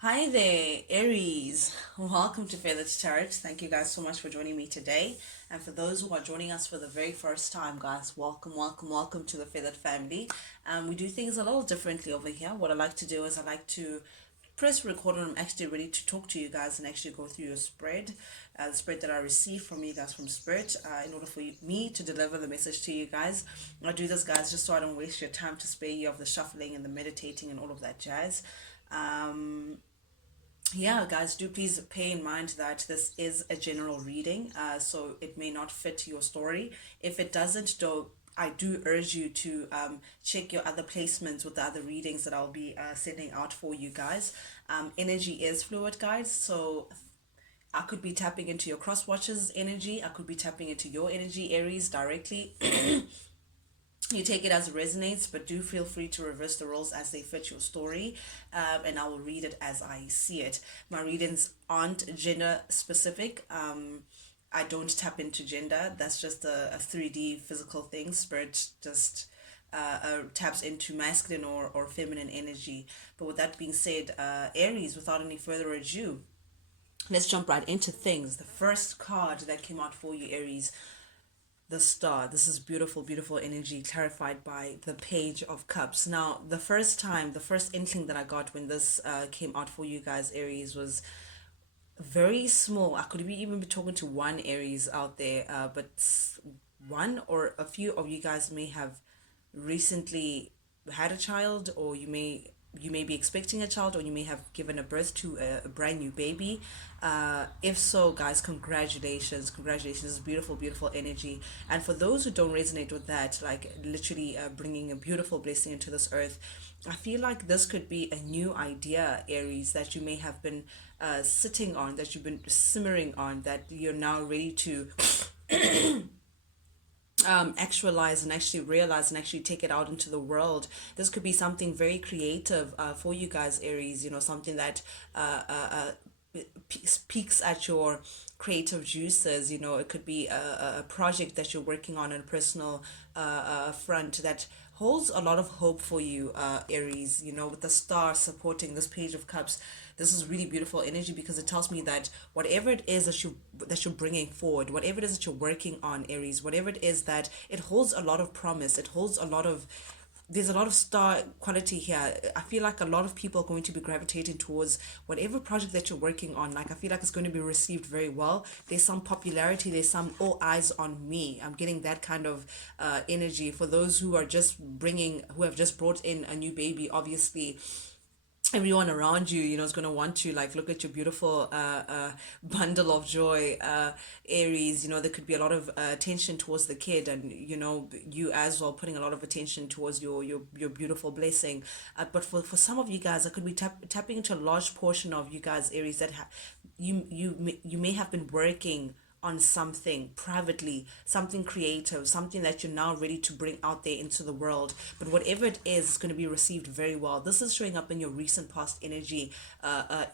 Hi there, Aries. Welcome to Feathered Tarot. Thank you guys so much for joining me today. And for those who are joining us for the very first time, guys, welcome, welcome, welcome to the Feathered family. We do things a little differently over here. What I like to do is I like to press record when I'm actually ready to talk to you guys and actually go through your spread, the spread that I receive from you guys from Spirit, in order for me to deliver the message to you guys. I do this, guys, just so I don't waste your time, to spare you of the shuffling and the meditating and all of that jazz. Yeah, guys, do please pay in mind that this is a general reading, so it may not fit your story. If it doesn't, though, I do urge you to check your other placements with the other readings that I'll be sending out for you guys. Energy is fluid, guys, so I could be tapping into your cross watchers energy. I could be tapping into your energy, Aries, directly. You take it as it resonates, but do feel free to reverse the roles as they fit your story, and I will read it as I see it. My readings aren't gender specific. I don't tap into gender. That's just a 3D physical thing. Spirit just taps into masculine or feminine energy. But with that being said, Aries, without any further ado, let's jump right into things. The first card that came out for you, Aries, the Star. This is beautiful, beautiful energy clarified by the Page of Cups. Now, the first inkling that I got when this came out for you guys, Aries, was very small. I could even be talking to one Aries out there, but one or a few of you guys may have recently had a child, or you may be expecting a child, or you may have given a birth to a brand new baby. If so, guys, congratulations, congratulations. It's beautiful, beautiful energy. And for those who don't resonate with that, like literally bringing a beautiful blessing into this earth, I feel like this could be a new idea, Aries, that you may have been sitting on, that you've been simmering on, that you're now ready to actualize and actually realize and actually take it out into the world. This could be something very creative for you guys, Aries. Something that peaks at your creative juices. It could be a project that you're working on a personal front that holds a lot of hope for you, Aries. With the Star supporting this Page of Cups, this is really beautiful energy, because it tells me that whatever it is that you're bringing forward, whatever it is that you're working on, Aries, whatever it is, that it holds a lot of promise. It holds a lot of There's a lot of star quality here. I feel like a lot of people are going to be gravitating towards whatever project that you're working on. Like, I feel like it's going to be received very well. There's some popularity. There's some all eyes on me. I'm getting that kind of energy. For those who have just brought in a new baby, obviously everyone around you, is going to want to, like, look at your beautiful bundle of joy, Aries. There could be a lot of attention towards the kid, and you as well putting a lot of attention towards your beautiful blessing. But for some of you guys, I could be tapping into a large portion of you guys, Aries, that you may have been working on something privately, something creative, something that you're now ready to bring out there into the world. But whatever it is, it's going to be received very well. This is showing up in your recent past energy,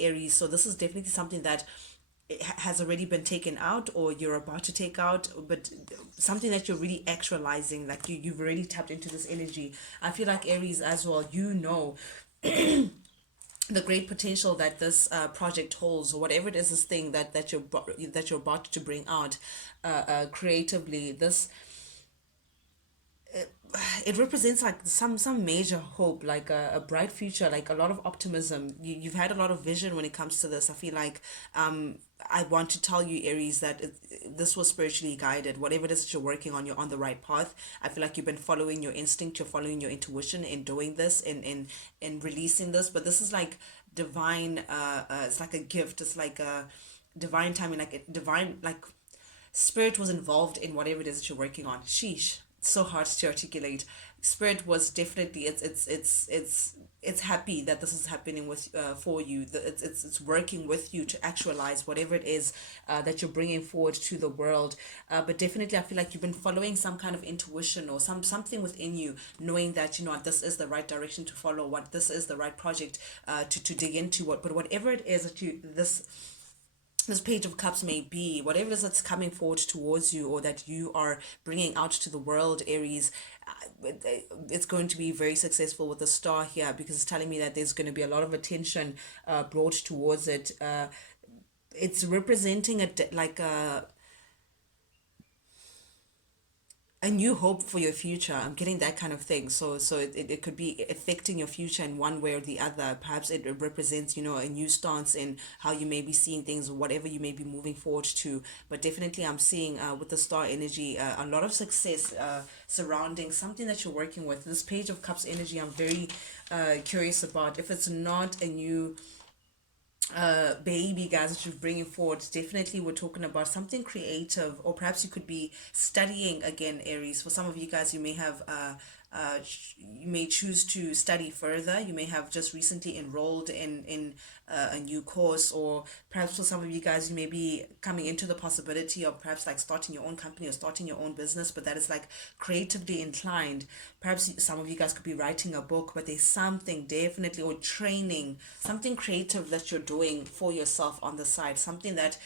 Aries. So this is definitely something that has already been taken out, or you're about to take out, but something that you're really actualizing, like you've already tapped into this energy. I feel like, Aries, as well, the great potential that this project holds, or whatever it is, this thing that you're about to bring out creatively. This it represents like some major hope, like a bright future, like a lot of optimism. You've had a lot of vision when it comes to this. I feel like I want to tell you, Aries, that this was spiritually guided. Whatever it is that you're working on, you're on the right path. I feel like you've been following your instinct, you're following your intuition in doing this, in releasing this. But this is like divine. It's like a gift. It's like a divine timing, like a divine, like Spirit was involved in whatever it is that you're working on. Sheesh, so hard to articulate. Spirit was definitely, it's happy that this is happening with for you. It's working with you to actualize whatever it is that you're bringing forward to the world. But definitely, I feel like you've been following some kind of intuition, or something within you, knowing that this is the right direction to follow. What This is the right project to dig into. But whatever it is that this page of cups may be, whatever it is that's coming forward towards you or that you are bringing out to the world, Aries, it's going to be very successful with the star here, because it's telling me that there's going to be a lot of attention brought towards it. It's representing like a new hope for your future. I'm getting that kind of thing. So it could be affecting your future in one way or the other. Perhaps it represents, a new stance in how you may be seeing things, or whatever you may be moving forward to. But definitely I'm seeing with the star energy a lot of success surrounding something that you're working with. This page of cups energy, I'm very curious about. If it's not a new baby, guys, that you're bringing forward, definitely we're talking about something creative, or perhaps you could be studying again, Aries. For some of you guys, you may have you may choose to study further. You may have just recently enrolled in a new course, or perhaps for some of you guys, you may be coming into the possibility of perhaps like starting your own company or starting your own business, but that is like creatively inclined. Perhaps some of you guys could be writing a book, but there's something definitely, or training, something creative that you're doing for yourself on the side, something that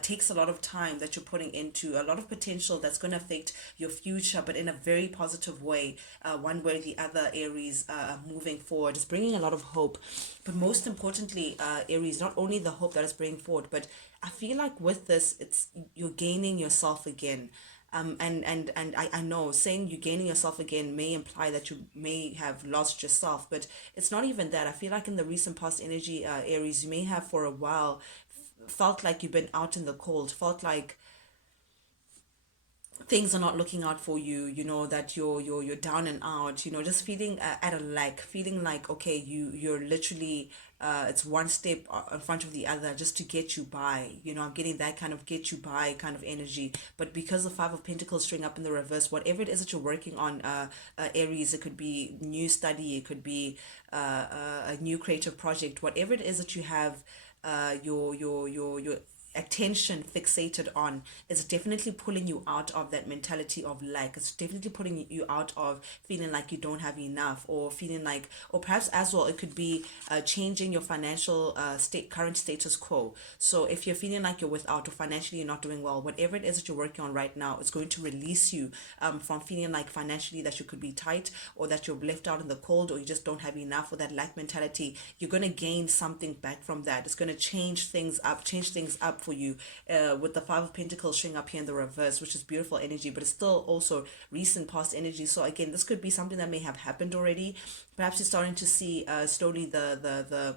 takes a lot of time that you're putting into, a lot of potential that's going to affect your future, but in a very positive way, one way or the other, Aries, moving forward. It's bringing a lot of hope. But most importantly, Aries, not only the hope that is bringing forward, but I feel like with this, it's you're gaining yourself again. I know saying you're gaining yourself again may imply that you may have lost yourself, but it's not even that. I feel like in the recent past energy, Aries, you may have for a while felt like you've been out in the cold, felt like things are not looking out for you, that you're down and out, just feeling at a lack, feeling like, okay, you're literally it's one step in front of the other just to get you by. I'm getting that kind of get you by kind of energy. But because the Five of Pentacles string up in the reverse, whatever it is that you're working on, Aries, it could be new study, it could be a new creative project, whatever it is that you have your attention fixated on, is definitely pulling you out of that mentality of lack. It's definitely putting you out of feeling like you don't have enough, or feeling like, or perhaps as well, it could be changing your financial current status quo. So if you're feeling like you're without, or financially you're not doing well, whatever it is that you're working on right now, it's going to release you from feeling like financially that you could be tight, or that you're left out in the cold, or you just don't have enough, or that lack mentality. You're going to gain something back from that. It's going to change things up for you, with the Five of Pentacles showing up here in the reverse, which is beautiful energy, but it's still also recent past energy. So again, this could be something that may have happened already. Perhaps you're starting to see slowly the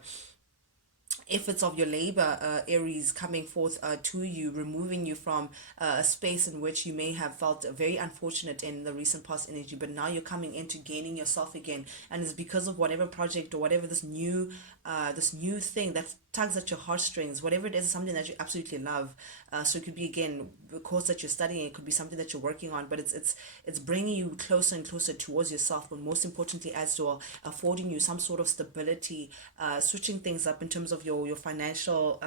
efforts of your labor, Aries, coming forth to you, removing you from a space in which you may have felt very unfortunate in the recent past energy, but now you're coming into gaining yourself again. And it's because of whatever project, or whatever this new thing that tugs at your heartstrings, whatever it is, something that you absolutely love. So it could be, again, the course that you're studying, it could be something that you're working on, but it's bringing you closer and closer towards yourself, but most importantly as well, affording you some sort of stability, switching things up in terms of your financial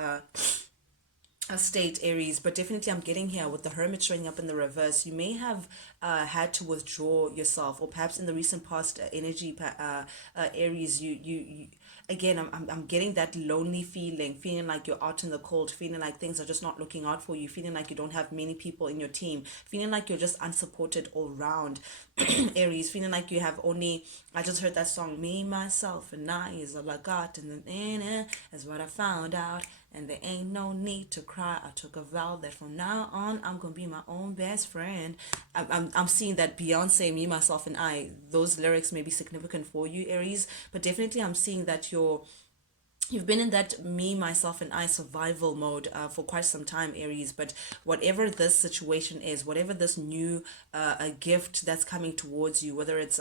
state, Aries. But definitely I'm getting here with the Hermit showing up in the reverse. You may have had to withdraw yourself, or perhaps in the recent past energy, Aries, you again, I'm getting that lonely feeling like you're out in the cold, feeling like things are just not looking out for you, feeling like you don't have many people in your team, feeling like you're just unsupported all round. Aries, feeling like you have only, I just heard that song, me, myself, and I is all I got, and then is what I found out. And there ain't no need to cry. I took a vow that from now on, I'm going to be my own best friend. I'm seeing that Beyonce, me, myself, and I, those lyrics may be significant for you, Aries. But definitely I'm seeing that you've been in that me, myself, and I survival mode for quite some time, Aries. But whatever this situation is, whatever this new a gift that's coming towards you, whether it's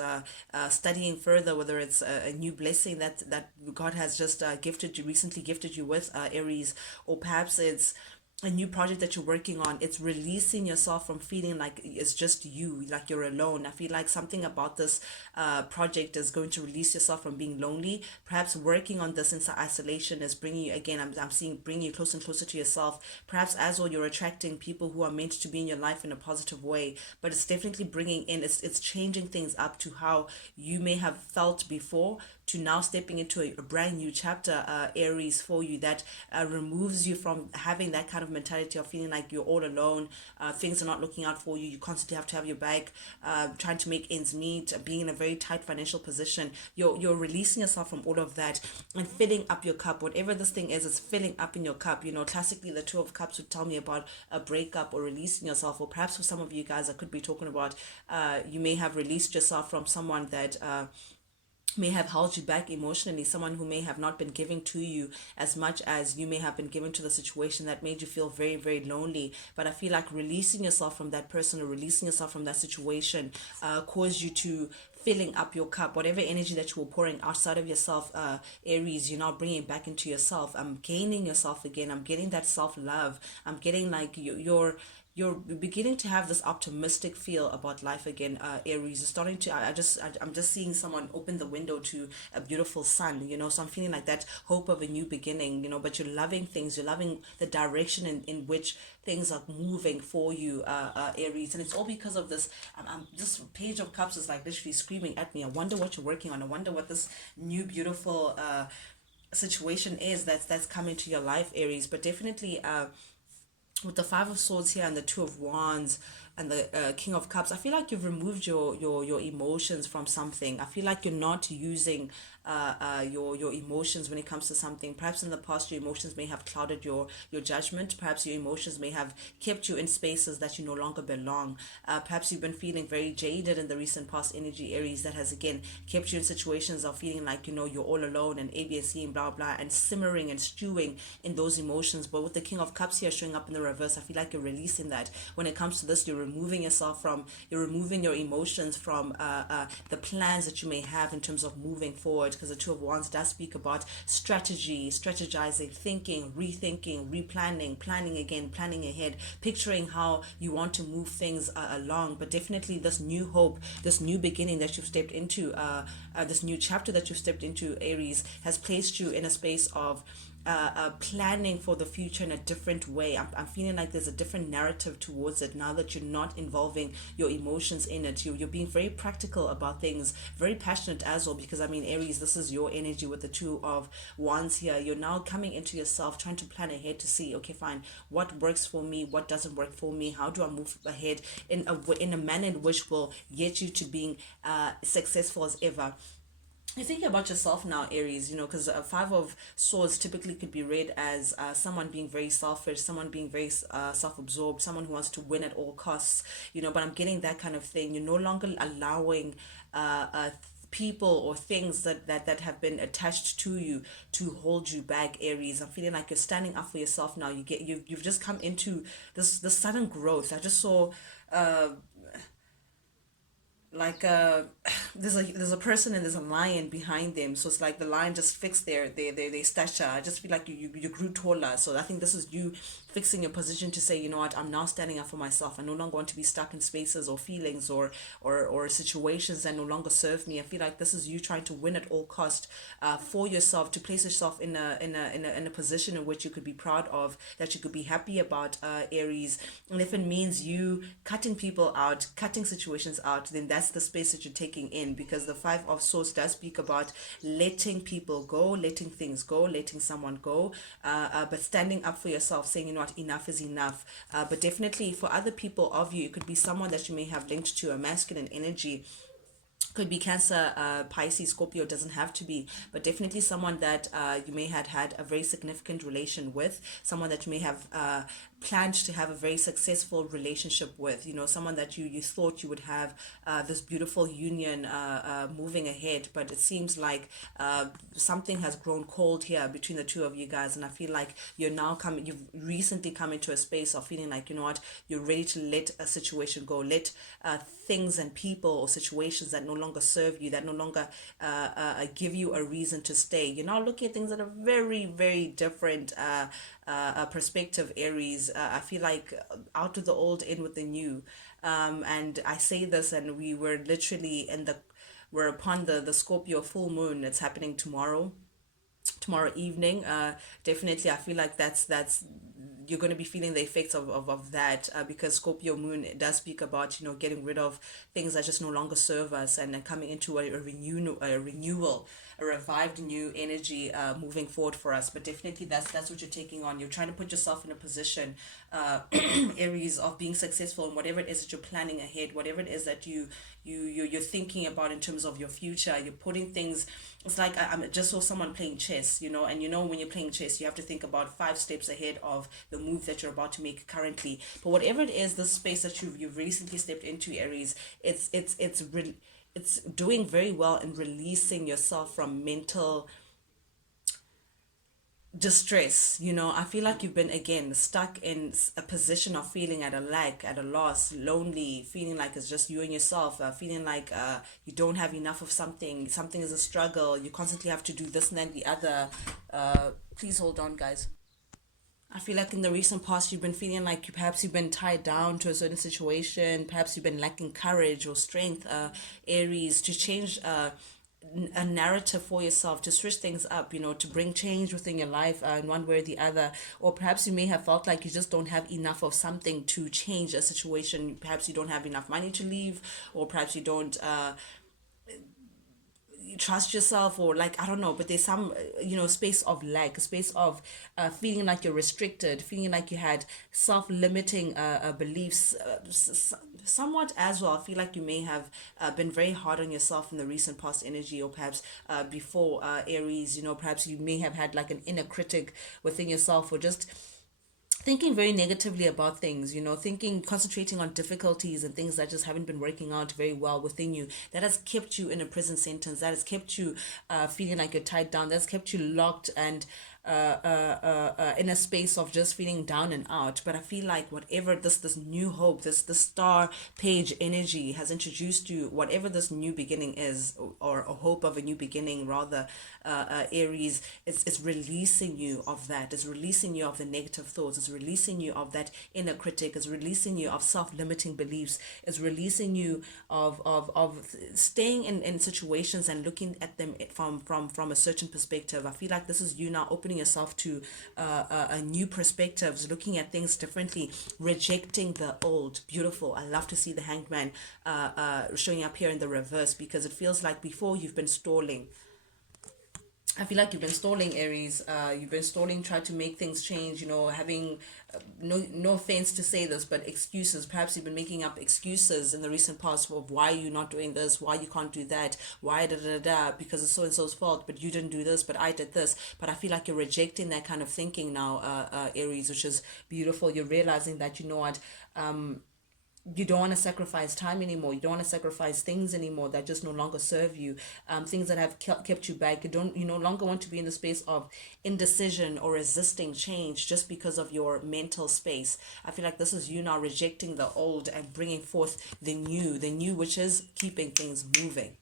studying further, whether it's a new blessing that God has just recently gifted you with, Aries, or perhaps it's a new project that you're working on, it's releasing yourself from feeling like it's just you, like you're alone. I feel like something about this project is going to release yourself from being lonely. Perhaps working on this in isolation is bringing you, again, I'm seeing, bringing you closer and closer to yourself. Perhaps as well, you're attracting people who are meant to be in your life in a positive way, but it's definitely bringing in, it's changing things up to how you may have felt before, to now stepping into a brand new chapter, Aries, for you, that removes you from having that kind of mentality of feeling like you're all alone, things are not looking out for you, you constantly have to have your back, trying to make ends meet, being in a very tight financial position. You're releasing yourself from all of that and filling up your cup. Whatever this thing is, it's filling up in your cup. Classically, the Two of Cups would tell me about a breakup or releasing yourself, or perhaps for some of you guys, I could be talking about you may have released yourself from someone that may have held you back emotionally, someone who may have not been giving to you as much as you may have been given to the situation, that made you feel very, very lonely. But I feel like releasing yourself from that person or releasing yourself from that situation caused you to filling up your cup. Whatever energy that you were pouring outside of yourself, Aries, you're now bringing it back into yourself. I'm gaining yourself again. I'm getting that self-love. I'm getting like you're beginning to have this optimistic feel about life again, Aries. You're starting to, I'm just seeing someone open the window to a beautiful sun, so I'm feeling like that hope of a new beginning, but you're loving things, you're loving the direction in which things are moving for you, Aries. And it's all because of this, this Page of Cups is like literally screaming at me. I wonder what you're working on. I wonder what this new beautiful situation is that's coming to your life, Aries. But definitely with the Five of Swords here and the Two of Wands and the King of Cups, I feel like you've removed your emotions from something. I feel like you're not using your emotions when it comes to something. Perhaps in the past your emotions may have clouded your judgment. Perhaps your emotions may have kept you in spaces that you no longer belong. Perhaps you've been feeling very jaded in the recent past energy, Aries, that has again kept you in situations of feeling like you're all alone and A, B, and C and blah blah, and simmering and stewing in those emotions. But with the King of Cups here showing up in the reverse, I feel like you're releasing that. When it comes to this, you're removing your emotions from the plans that you may have in terms of moving forward, because the Two of Wands does speak about strategy, strategizing, thinking, rethinking, replanning, planning again, planning ahead, picturing how you want to move things along. But definitely this new hope, this new beginning that you've stepped into, this new chapter that you've stepped into, Aries, has placed you in a space of planning for the future in a different way. I'm feeling like there's a different narrative towards it now that you're not involving your emotions in it. You're being very practical about things, very passionate as well, because Aries, this is your energy with the Two of Wands here. You're now coming into yourself, trying to plan ahead to see, okay, fine, what works for me, what doesn't work for me, how do I move ahead in a manner in which will get you to being successful as ever. You're thinking about yourself now, Aries, because Five of Swords typically could be read as someone being very selfish, someone being very self-absorbed, someone who wants to win at all costs, but I'm getting that kind of thing. You're no longer allowing people or things that have been attached to you to hold you back, Aries. I'm feeling like you're standing up for yourself now. You've just come into this sudden growth. I just saw like there's a person and there's a lion behind them, so it's like the lion just fixed their stature. I just feel like you grew taller, so I think this is you fixing your position to say, what, I'm now standing up for myself. I no longer want to be stuck in spaces or feelings or situations that no longer serve me. I feel like this is you trying to win at all cost for yourself, to place yourself in a position in which you could be proud of, that you could be happy about, Aries. And if it means you cutting people out, cutting situations out, then that's the space that you're taking in, because the Five of Swords does speak about letting people go, letting things go, letting someone go, but standing up for yourself, saying, what, enough is enough. But definitely for other people of you, it could be someone that you may have linked to a masculine energy. Could be Cancer, Pisces, Scorpio, doesn't have to be, but definitely someone that you may have had a very significant relation with, someone that you may have planned to have a very successful relationship with, someone that you thought you would have this beautiful union moving ahead, but it seems like something has grown cold here between the two of you guys. And I feel like you've recently come into a space of feeling like, what, you're ready to let a situation go, let things and people or situations that no longer serve you, that no longer give you a reason to stay. You're now looking at things that are very, very different perspective, Aries. I feel like out of the old, in with the new. And I say this, and we're upon the Scorpio full moon. It's happening tomorrow evening. Definitely I feel like that's you're going to be feeling the effects of that, because Scorpio moon does speak about, getting rid of things that just no longer serve us, and then coming into a renewal, a revived new energy, moving forward for us. But definitely that's what you're taking on. You're trying to put yourself in a position, Aries, of being successful in whatever it is that you're planning ahead, whatever it is that you're thinking about in terms of your future. You're putting things. It's like I just saw someone playing chess, and when you're playing chess, you have to think about 5 steps ahead of the move that you're about to make currently. But whatever it is, this space that you've recently stepped into, Aries, it's doing very well in releasing yourself from mental distress. I feel like you've been, again, stuck in a position of feeling at a lack, at a loss, lonely, feeling like it's just you and yourself, feeling like you don't have enough of something is a struggle, you constantly have to do this and then the other. Please hold on, guys. I feel like in the recent past, you've been feeling like perhaps you've been tied down to a certain situation. Perhaps you've been lacking courage or strength, Aries, to change a narrative for yourself, to switch things up, to bring change within your life, in one way or the other. Or perhaps you may have felt like you just don't have enough of something to change a situation. Perhaps you don't have enough money to leave, or perhaps you don't trust yourself, or like, I don't know, but there's some space of lack, a space of feeling like you're restricted, feeling like you had self-limiting beliefs, somewhat as well. I feel like you may have been very hard on yourself in the recent past energy, or perhaps before, Aries. Perhaps you may have had like an inner critic within yourself, or just thinking very negatively about things, concentrating on difficulties and things that just haven't been working out very well within you. That has kept you in a prison sentence. That has kept you feeling like you're tied down. That's kept you locked and in a space of just feeling down and out. But I feel like whatever this new hope, this star page energy has introduced you, whatever this new beginning is, or a hope of a new beginning rather, Aries, it's releasing you of that. It's releasing you of the negative thoughts. It's releasing you of that inner critic. It's releasing you of self-limiting beliefs. It's releasing you of staying in situations and looking at them from a certain perspective. I feel like this is you now opening yourself to a new perspectives, looking at things differently, rejecting the old. Beautiful. I love to see the Hanged Man showing up here in the reverse, because it feels like before you've been stalling. I feel like you've been stalling, Aries. You've been stalling, trying to make things change, having, no offense to say this, but excuses. Perhaps you've been making up excuses in the recent past of why you're not doing this, why you can't do that, why because it's so-and-so's fault, but you didn't do this, but I did this. But I feel like you're rejecting that kind of thinking now, Aries, which is beautiful. You're realizing that, what, you don't want to sacrifice time anymore. You don't want to sacrifice things anymore that just no longer serve you. Things that have kept you back. You no longer want to be in the space of indecision or resisting change just because of your mental space. I feel like this is you now rejecting the old and bringing forth the new, which is keeping things moving.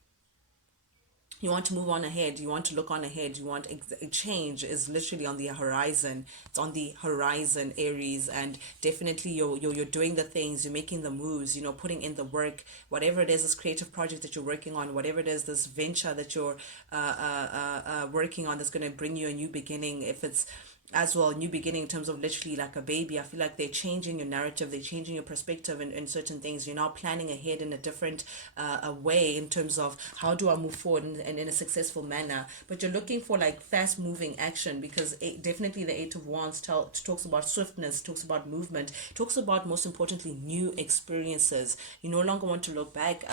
You want to move on ahead. You want to look on ahead. You want a change is literally on the horizon. It's on the horizon, Aries, and definitely you're doing the things. You're making the moves. Putting in the work. Whatever it is, this creative project that you're working on, whatever it is, this venture that you're working on, that's going to bring you a new beginning. If it's as well new beginning in terms of literally like a baby, I feel like they're changing your narrative, they're changing your perspective in certain things. You're now planning ahead in a different a way in terms of how do I move forward and in a successful manner. But you're looking for like fast moving action, because definitely the Eight of Wands talks about swiftness, talks about movement, talks about, most importantly, new experiences. You no longer want to look back,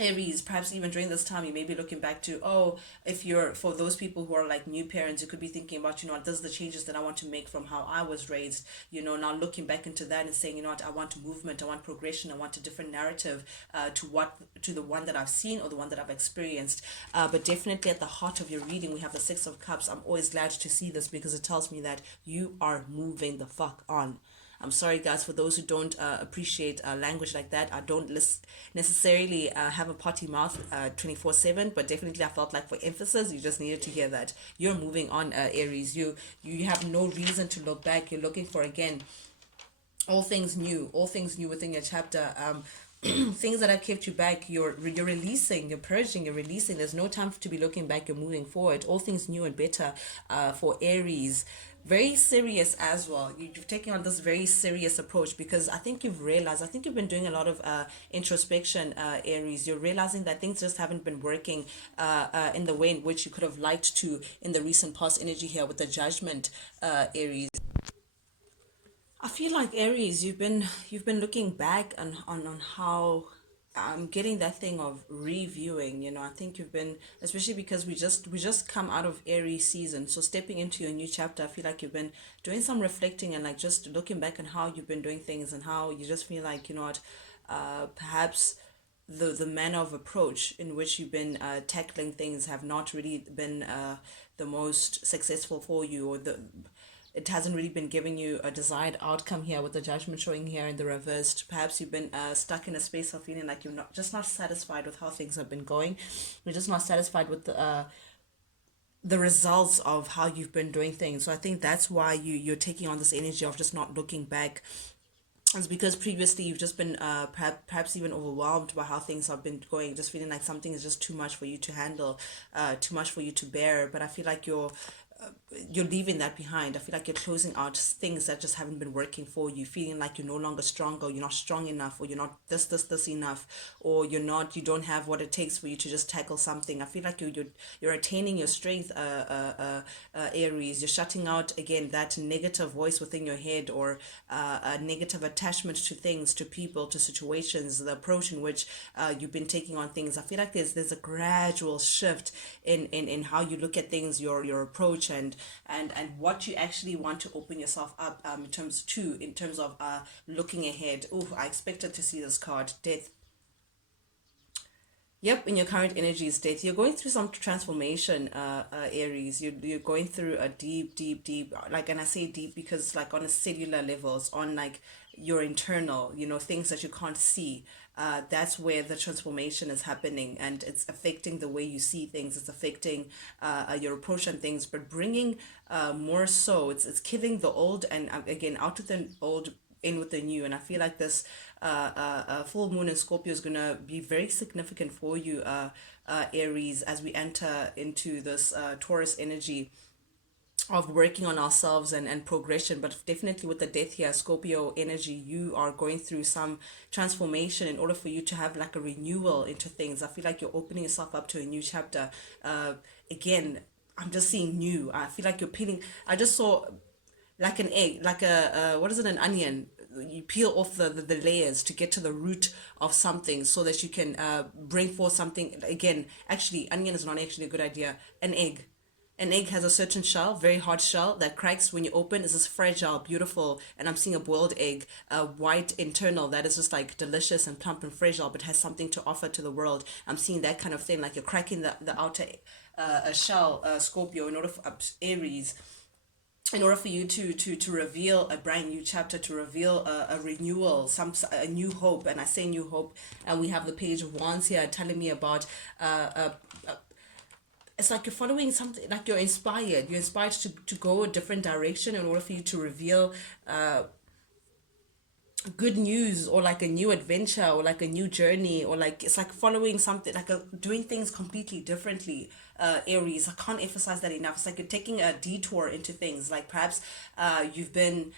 Aries. Perhaps even during this time, you may be looking back to, if you're, for those people who are like new parents, you could be thinking about, those are the changes that I want to make from how I was raised, now looking back into that and saying, I want movement, I want progression, I want a different narrative to the one that I've seen or the one that I've experienced. But definitely at the heart of your reading, we have the Six of Cups. I'm always glad to see this, because it tells me that you are moving the fuck on. I'm sorry, guys, for those who don't appreciate language like that. I don't necessarily have a potty mouth 24/7, but definitely I felt like for emphasis, you just needed to hear that. You're moving on, Aries. You have no reason to look back. You're looking for, again, all things new within your chapter. things that have kept you back, you're releasing, you're purging, you're releasing. There's no time to be looking back, you're moving forward. All things new and better for Aries. Very serious as well. You've taken on this very serious approach because I think you've realized, I think you've been doing a lot of introspection, Aries. You're realizing that things just haven't been working in the way in which you could have liked to in the recent past energy here with the judgment, Aries. I feel like Aries, you've been looking back on how getting that thing of reviewing, I think you've been, especially because we just come out of Aries season, so stepping into your new chapter, I feel like you've been doing some reflecting and like just looking back on how you've been doing things and how you just feel like, what, perhaps the manner of approach in which you've been tackling things have not really been the most successful for you, or the it hasn't really been giving you a desired outcome here with the judgment showing here in the reversed. Perhaps you've been stuck in a space of feeling like you're not satisfied with how things have been going. You're just not satisfied with the results of how you've been doing things. So I think that's why you're taking on this energy of just not looking back. It's because previously you've just been perhaps even overwhelmed by how things have been going, just feeling like something is just too much for you to handle, too much for you to bear. But I feel like you're leaving that behind. I feel like you're closing out things that just haven't been working for you, feeling like you're no longer strong, or you're not strong enough, or you're not this enough, or you don't have what it takes for you to just tackle something. I feel like you're attaining your strength, Aries. You're shutting out again that negative voice within your head, or a negative attachment to things, to people, to situations, the approach in which you've been taking on things. I feel like there's a gradual shift in how you look at things, your approach, and what you actually want to open yourself up in terms of looking ahead. Oh, I expected to see this card, death. Yep, in your current energy state, you're going through some transformation, Aries. You're going through a deep, like, and I say deep because like on a cellular levels, on like your internal, things that you can't see. That's where the transformation is happening, and it's affecting the way you see things. It's affecting your approach on things, but bringing more so, it's killing the old and again out with the old, in with the new. And I feel like this full moon in Scorpio is gonna be very significant for you, Aries, as we enter into this Taurus energy of working on ourselves and progression. But definitely with the death here, Scorpio energy, you are going through some transformation in order for you to have like a renewal into things. I feel like you're opening yourself up to a new chapter. Again, I'm just seeing new. I feel like you're peeling. I just saw like an egg, like a what is it, an onion. You peel off the layers to get to the root of something so that you can bring forth something. Again, actually, onion is not actually a good idea. An egg has a certain shell, very hard shell, that cracks when you open. It's just fragile, beautiful. And I'm seeing a boiled egg, a white internal that is just like delicious and plump and fragile, but has something to offer to the world. I'm seeing that kind of thing, like you're cracking the outer shell, Scorpio, in order for Aries, in order for you to reveal a brand new chapter, to reveal a renewal, a new hope. And I say new hope, and we have the page of wands here telling me about it's like you're following something, like you're inspired to go a different direction in order for you to reveal good news, or like a new adventure, or like a new journey, or like it's like following something, like doing things completely differently. Aries, I can't emphasize that enough. It's like you're taking a detour into things, like perhaps you've been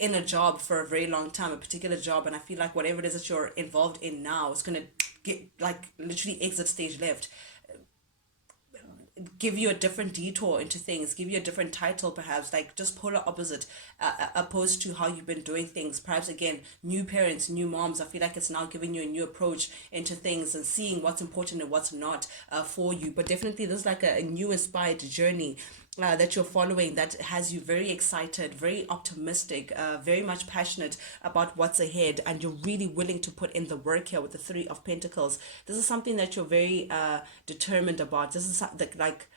in a job for a very long time, a particular job, and I feel like whatever it is that you're involved in now is going to get like literally exit stage left, give you a different detour into things, give you a different title, perhaps like just polar opposite, opposed to how you've been doing things. Perhaps again, new parents, new moms. I feel like it's now giving you a new approach into things and seeing what's important and what's not for you. But definitely there's like a new inspired journey that you're following, that has you very excited, very optimistic, very much passionate about what's ahead, and you're really willing to put in the work here with the Three of Pentacles. This is something that you're very determined about. This is something like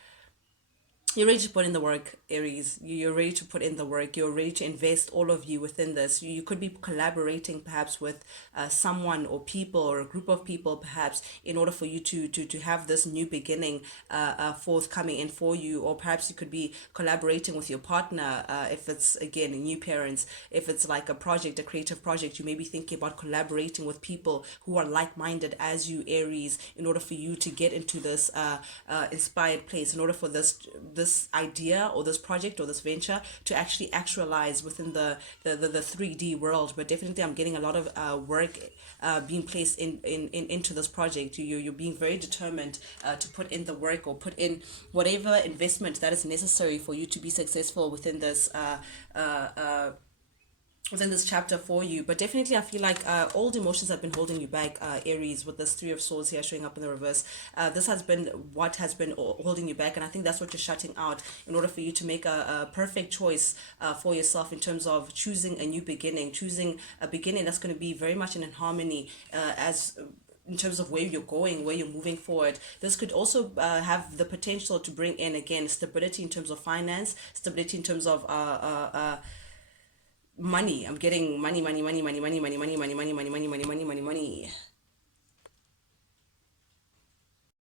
You're ready to put in the work, Aries. You're ready to put in the work. You're ready to invest all of you within this. You could be collaborating perhaps with someone or people or a group of people perhaps in order for you to have this new beginning forthcoming in for you. Or perhaps you could be collaborating with your partner if it's, again, new parents. If it's like a project, a creative project, you may be thinking about collaborating with people who are like-minded as you, Aries, in order for you to get into this inspired place, in order for this idea or this project or this venture to actually actualize within the 3D world. But definitely I'm getting a lot of work being placed into this project. You're being very determined to put in the work or put in whatever investment that is necessary for you to be successful within this chapter for you. But definitely I feel like old emotions have been holding you back, Aries, with this Three of Swords here showing up in the reverse. This has been what has been holding you back, and I think that's what you're shutting out in order for you to make a perfect choice for yourself in terms of choosing a new beginning, choosing a beginning that's going to be very much in harmony as in terms of where you're going, where you're moving forward. This could also have the potential to bring in, again, stability in terms of finance, stability in terms of money. I'm getting money, money, money, money, money, money, money, money, money, money, money, money, money, money, money.